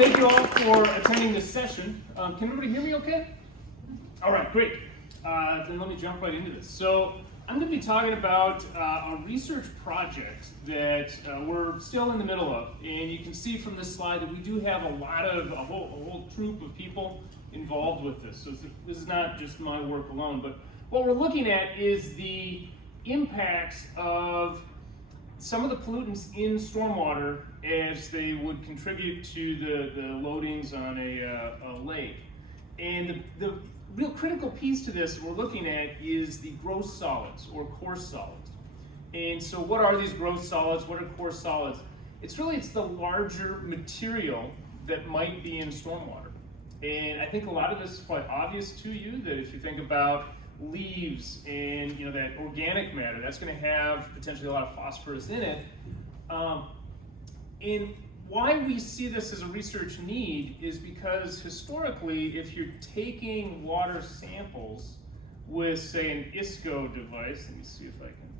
thank you all for attending this session. Can everybody hear me okay? All right, great. Then let me jump right into this. So I'm going to be talking about a research project that we're still in the middle of. And you can see from this slide that we do have a whole troop of people involved with this. So this is not just my work alone, but what we're looking at is the impacts of some of the pollutants in stormwater as they would contribute to the loadings on a lake. And the real critical piece to this we're looking at is the gross solids or coarse solids. And so what are these gross solids? What are coarse solids? It's the larger material that might be in stormwater. And I think a lot of this is quite obvious to you, that if you think about leaves and that organic matter, that's going to have potentially a lot of phosphorus in it. And why we see this as a research need is because historically, if you're taking water samples with, say, an ISCO device, let me see if I can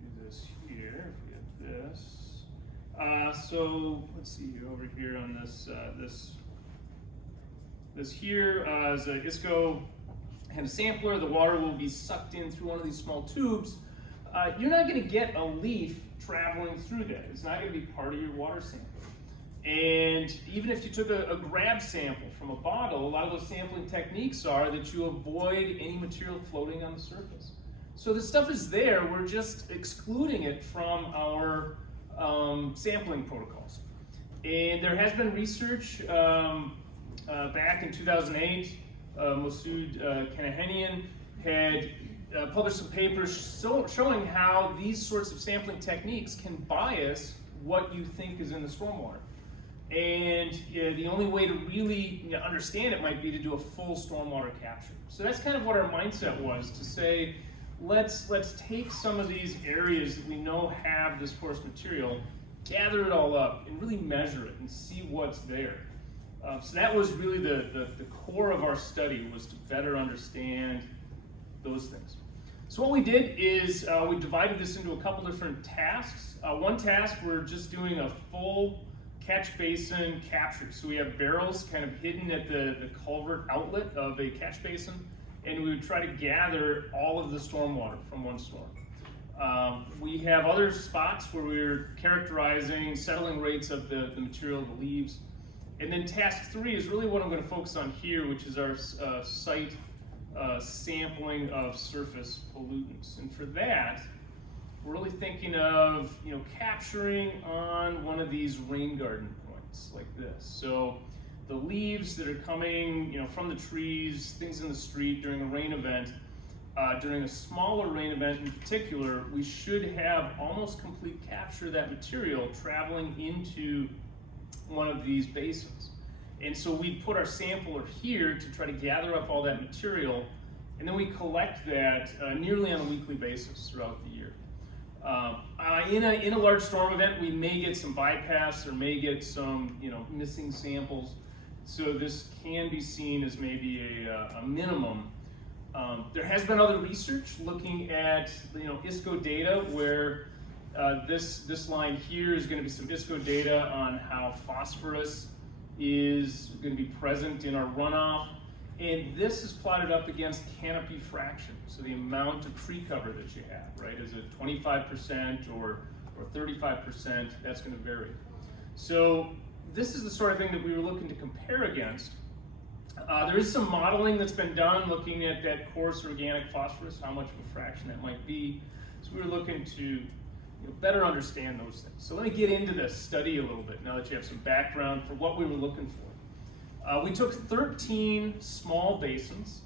do this here. If we have this, so let's see here, over here on this this here is an ISCO and a sampler. The water will be sucked in through one of these small tubes. You're not going to get a leaf traveling through that. It's not going to be part of your water sample. And even if you took a grab sample from a bottle, a lot of those sampling techniques are that you avoid any material floating on the surface. So the stuff is there, we're just excluding it from our sampling protocols. And there has been research back in 2008, Masoud Kanahanian had published some papers showing how these sorts of sampling techniques can bias what you think is in the stormwater. And the only way to really understand it might be to do a full stormwater capture. So that's kind of what our mindset was, to say, let's take some of these areas that we know have this coarse material, gather it all up, and really measure it and see what's there. So that was really the core of our study, was to better understand those things. So what we did is we divided this into a couple different tasks. One task, we're just doing a full catch basin capture. So we have barrels kind of hidden at the culvert outlet of a catch basin, and we would try to gather all of the stormwater from one storm. We have other spots where we're characterizing settling rates of the material, the leaves. And then task 3 is really what I'm going to focus on here, which is our site sampling of surface pollutants. And for that, we're really thinking of capturing on one of these rain garden points like this. So the leaves that are coming from the trees, things in the street during a rain event, during a smaller rain event in particular, we should have almost complete capture of that material traveling into one of these basins. And so we put our sampler here to try to gather up all that material, and then we collect that nearly on a weekly basis throughout the year. In a large storm event, we may get some bypass or may get some missing samples. So this can be seen as maybe a minimum. There has been other research looking at ISCO data, where this line here is going to be some ISCO data on how phosphorus is going to be present in our runoff. And this is plotted up against canopy fraction, so the amount of tree cover that you have, right? Is it 25% or 35%? That's going to vary. So this is the sort of thing that we were looking to compare against. There is some modeling that's been done looking at that coarse organic phosphorus, how much of a fraction that might be. So we were looking to better understand those things. So let me get into this study a little bit now that you have some background for what we were looking for. We took 13 small basins,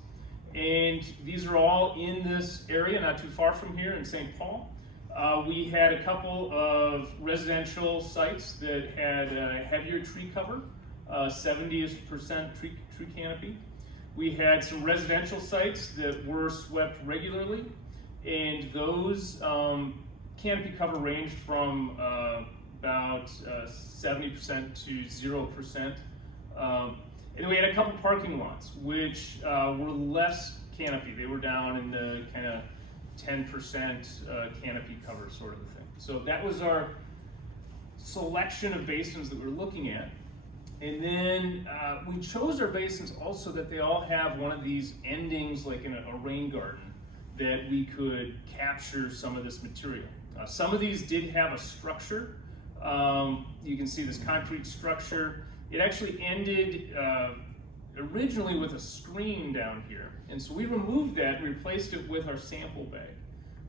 and these are all in this area, not too far from here in St. Paul. We had a couple of residential sites that had heavier tree cover, 70% tree canopy. We had some residential sites that were swept regularly, and those canopy cover ranged from about 70% to 0%. And we had a couple parking lots which were less canopy. They were down in the kind of 10% canopy cover sort of a thing. So that was our selection of basins that we're looking at. And then we chose our basins also that they all have one of these endings like in a rain garden that we could capture some of this material. Some of these did have a structure. You can see this concrete structure. It actually ended originally with a screen down here. And so we removed that and replaced it with our sample bag.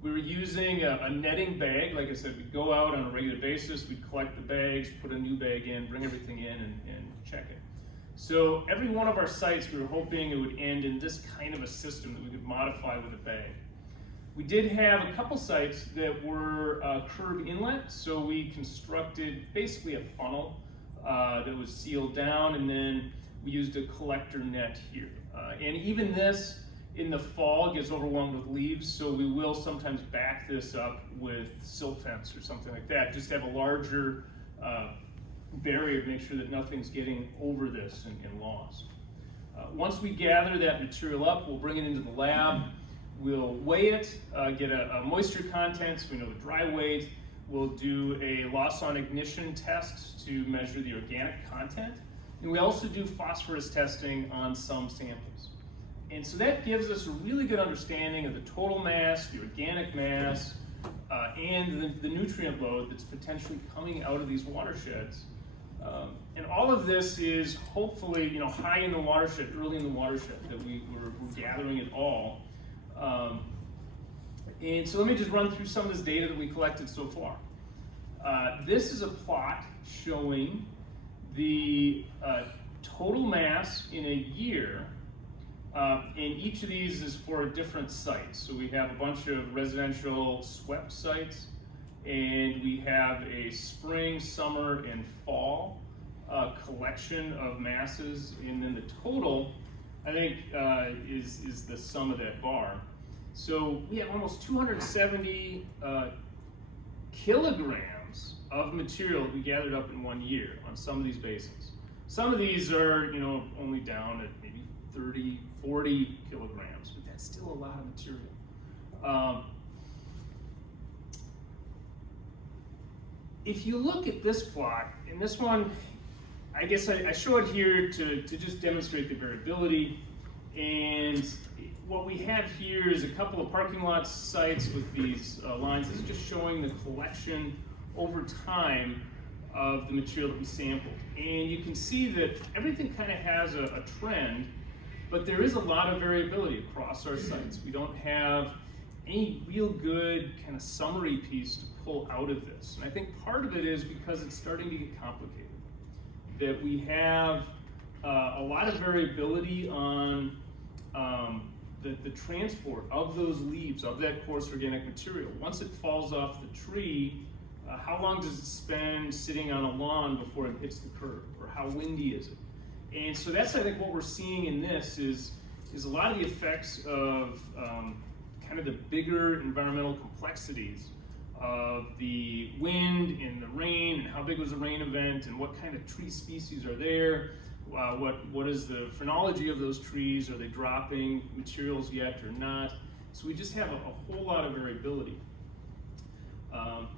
We were using a netting bag. Like I said, we'd go out on a regular basis, we'd collect the bags, put a new bag in, bring everything in and check it. So every one of our sites, we were hoping it would end in this kind of a system that we could modify with a bag. We did have a couple sites that were curb inlet, so we constructed basically a funnel that was sealed down, and then we used a collector net here. And even this, in the fall, gets overwhelmed with leaves, so we will sometimes back this up with silt fence or something like that, just to have a larger barrier to make sure that nothing's getting over this and lost. Once we gather that material up, we'll bring it into the lab. We'll weigh it, get a moisture content so we know the dry weight. We'll do a loss on ignition test to measure the organic content. And we also do phosphorus testing on some samples. And so that gives us a really good understanding of the total mass, the organic mass, and the nutrient load that's potentially coming out of these watersheds. And all of this is hopefully, high in the watershed, early in the watershed, that we're gathering it all. And so let me just run through some of this data that we collected so far. This is a plot showing the total mass in a year, and each of these is for a different site. So we have a bunch of residential swept sites, and we have a spring, summer, and fall collection of masses, and then the total, I think, is the sum of that bar. So we have almost 270 kilograms of material that we gathered up in 1 year on some of these basins. Some of these are, only down at maybe 30, 40 kilograms, but that's still a lot of material. If you look at this plot, and this one, I guess I show it here to just demonstrate the variability. And what we have here is a couple of parking lot sites with these lines. This is just showing the collection over time of the material that we sampled. And you can see that everything kind of has a trend, but there is a lot of variability across our sites. We don't have any real good kind of summary piece to pull out of this. And I think part of it is because it's starting to get complicated. That we have a lot of variability on the transport of those leaves, of that coarse organic material. Once it falls off the tree, how long does it spend sitting on a lawn before it hits the curb? Or how windy is it? And so that's, I think, what we're seeing in this is a lot of the effects of kind of the bigger environmental complexities of the wind and the rain, and how big was the rain event, and what kind of tree species are there, what is the phrenology of those trees, are they dropping materials yet or not? So we just have a whole lot of variability.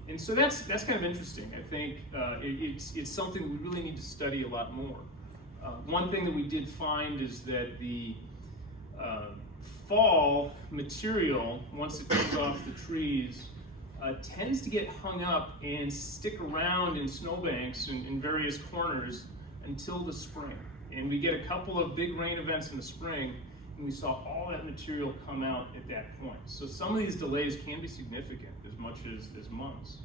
And so that's kind of interesting. I think it's something we really need to study a lot more. One thing that we did find is that the fall material, once it comes off the trees, tends to get hung up and stick around in snowbanks in various corners until the spring. And we get a couple of big rain events in the spring, and we saw all that material come out at that point. So some of these delays can be significant, as much as months.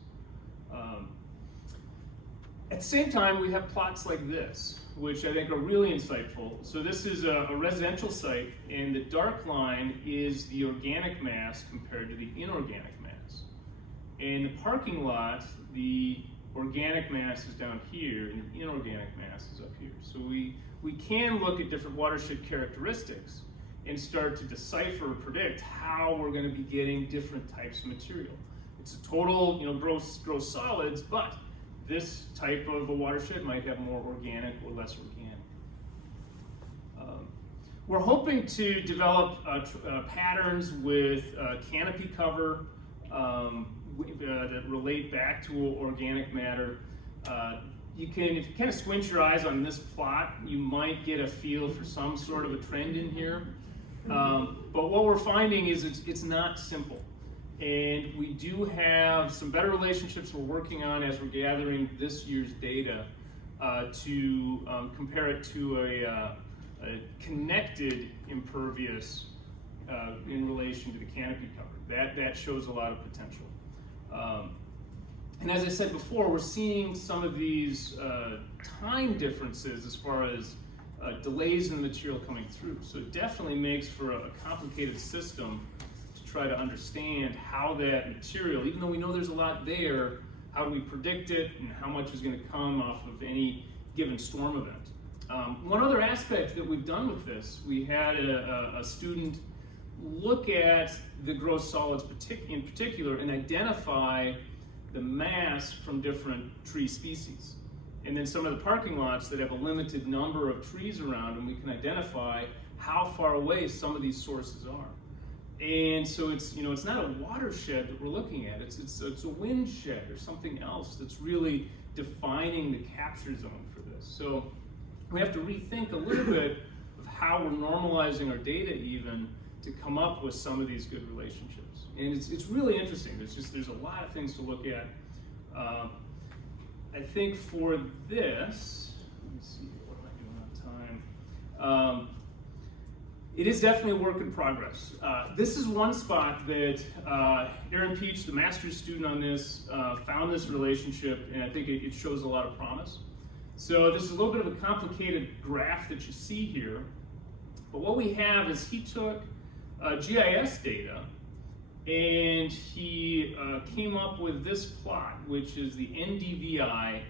At the same time, we have plots like this, which I think are really insightful. So this is a residential site, and the dark line is the organic mass compared to the inorganic mass. In the parking lot, the organic mass is down here, and the inorganic mass is up here. So we can look at different watershed characteristics and start to decipher or predict how we're going to be getting different types of material. It's a total, gross solids, but this type of a watershed might have more organic or less organic. We're hoping to develop patterns with canopy cover that relate back to organic matter. If you kind of squint your eyes on this plot, you might get a feel for some sort of a trend in here. But what we're finding is it's not simple. And we do have some better relationships we're working on as we're gathering this year's data to compare it to a connected impervious in relation to the canopy cover. That shows a lot of potential. And as I said before, we're seeing some of these time differences as far as delays in the material coming through. So it definitely makes for a complicated system to try to understand how that material, even though we know there's a lot there, how do we predict it and how much is going to come off of any given storm event. One other aspect that we've done with this, we had a student look at the gross solids in particular and identify the mass from different tree species. And then some of the parking lots that have a limited number of trees around them, we can identify how far away some of these sources are. And so it's not a watershed that we're looking at, it's a wind shed or something else that's really defining the capture zone for this. So we have to rethink a little bit of how we're normalizing our data even to come up with some of these good relationships. And it's really interesting. There's a lot of things to look at. I think for this, let me see, what am I doing on time? It is definitely a work in progress. This is one spot that Aaron Pietsch, the master's student on this, found this relationship, and I think it shows a lot of promise. So this is a little bit of a complicated graph that you see here, but what we have is he took GIS data and he came up with this plot, which is the NDVI.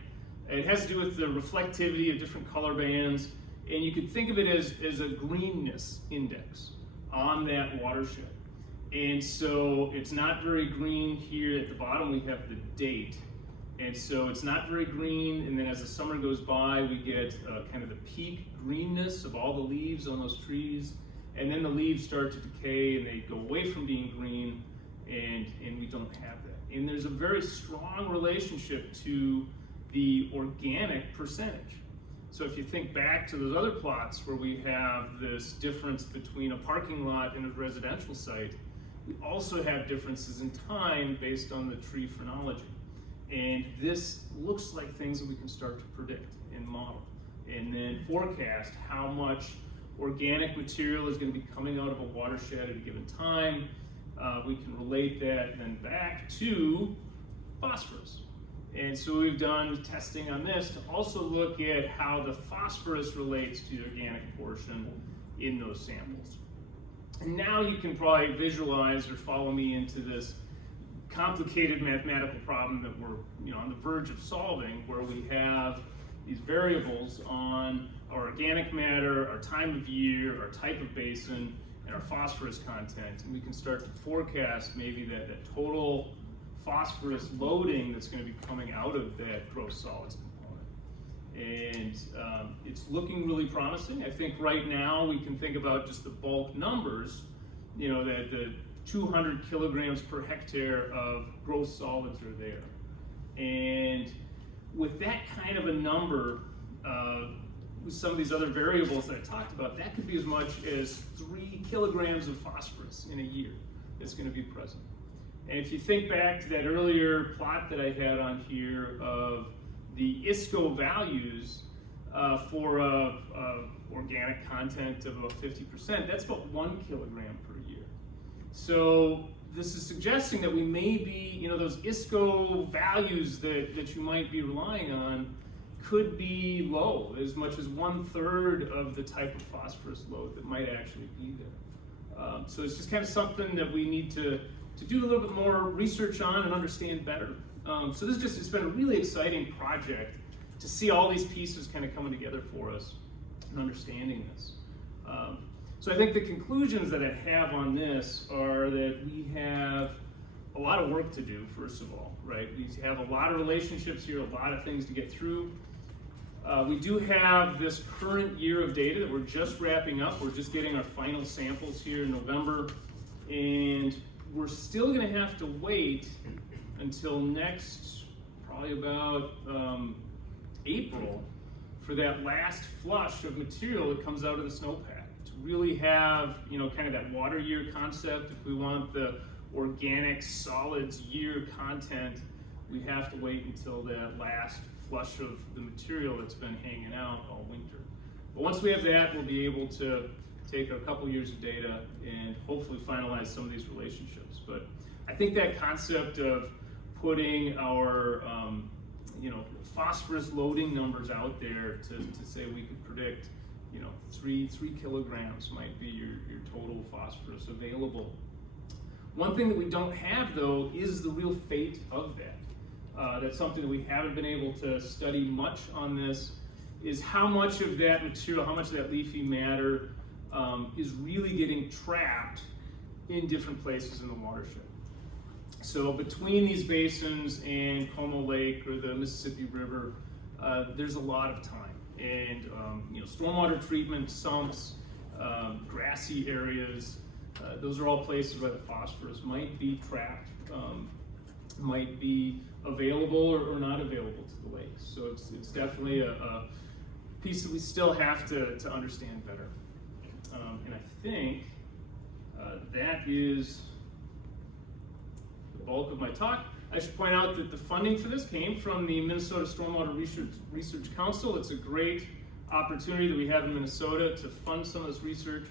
It has to do with the reflectivity of different color bands, and you could think of it as a greenness index on that watershed. And so it's not very green here. At the bottom we have the date, and so it's not very green, and then as the summer goes by we get kind of the peak greenness of all the leaves on those trees, and then the leaves start to decay and they go away from being green, and we don't have that. And there's a very strong relationship to the organic percentage. So if you think back to those other plots where we have this difference between a parking lot and a residential site, we also have differences in time based on the tree phrenology. And this looks like things that we can start to predict and model, and then forecast how much organic material is going to be coming out of a watershed at a given time. We can relate that then back to phosphorus. And so we've done testing on this to also look at how the phosphorus relates to the organic portion in those samples. And now you can probably visualize or follow me into this complicated mathematical problem that we're on the verge of solving, where we have these variables on our organic matter, our time of year, our type of basin, and our phosphorus content. And we can start to forecast maybe that total phosphorus loading that's going to be coming out of that gross solids component. And it's looking really promising. I think right now we can think about just the bulk numbers, that the 200 kilograms per hectare of gross solids are there. And with that kind of a number, with some of these other variables that I talked about, that could be as much as 3 kilograms of phosphorus in a year that's going to be present. And if you think back to that earlier plot that I had on here of the ISCO values for organic content of about 50%, that's about 1 kilogram per year. So this is suggesting that we may be, those ISCO values that you might be relying on could be low, as much as 1/3 of the type of phosphorus load that might actually be there. So it's just kind of something that we need to do a little bit more research on and understand better. So it's been a really exciting project to see all these pieces kind of coming together for us and understanding this. So I think the conclusions that I have on this are that we have a lot of work to do, first of all, right? We have a lot of relationships here, a lot of things to get through. We do have this current year of data that we're just wrapping up. We're just getting our final samples here in November, and we're still going to have to wait until next, probably about April for that last flush of material that comes out of the snowpack. To really have, kind of that water year concept, if we want the organic solids year content, we have to wait until that last flush of the material that's been hanging out all winter. But once we have that, we'll be able to take a couple years of data and hopefully finalize some of these relationships. But I think that concept of putting our phosphorus loading numbers out there to say we could predict 3 kilograms might be your total phosphorus available. One thing that we don't have though is the real fate of that. That's something that we haven't been able to study much on this, is how much of that material, how much of that leafy matter is really getting trapped in different places in the watershed. So between these basins and Como Lake or the Mississippi River, there's a lot of time. And stormwater treatment, sumps, grassy areas, those are all places where the phosphorus might be trapped, might be available or not available to the lakes. So it's definitely a piece that we still have to understand better. And I think that is the bulk of my talk. I should point out that the funding for this came from the Minnesota Stormwater Research Council. It's a great opportunity that we have in Minnesota to fund some of this research.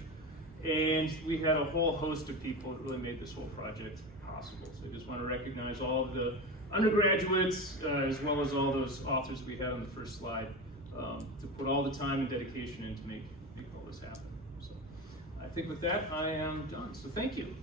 And we had a whole host of people that really made this whole project possible. So I just want to recognize all of the undergraduates, as well as all those authors we had on the first slide, to put all the time and dedication in to make all this happen. So I think with that, I am done. So thank you.